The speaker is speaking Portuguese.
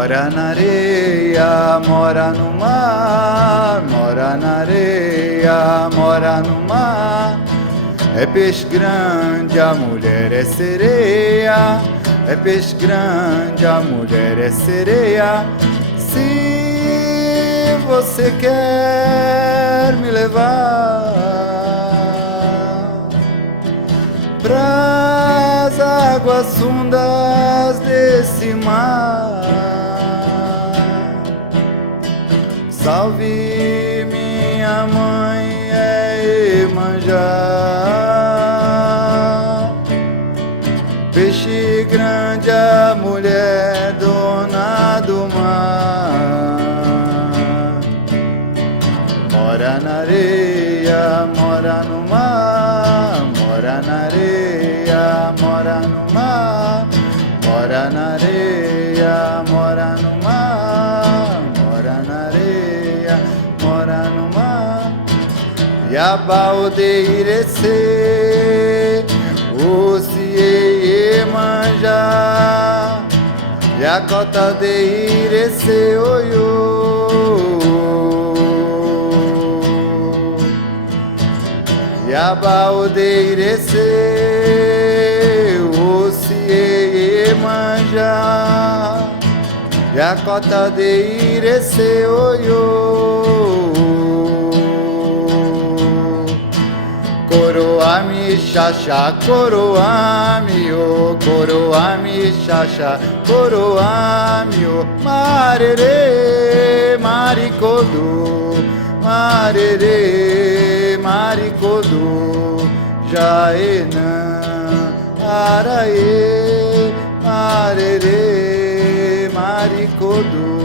Mora na areia, mora no mar, mora na areia, mora no mar. É peixe grande, a mulher é sereia. É peixe grande, a mulher é sereia. Se você quer me levar pras águas fundas desse mar, salve minha mãe, é Iemanjá. Peixe grande, a mulher dona do mar. Mora na areia, mora no mar. Mora na areia, mora no mar. Mora na areia, mora no mar. Mora na areia, mora no mar. Yaba de Irecê, Osiê Iemanjá. Yacota de Irecê, oiô. Yaba de Irecê, Osiê Iemanjá. Yacota de Irecê, oiô. Coroa-me, xaxá, coroa-me, oh, coroa-me, xaxá, coroa-me, oh. Marerê, maricodô, marerê, maricodô, jaenã, araê, marerê, maricodô.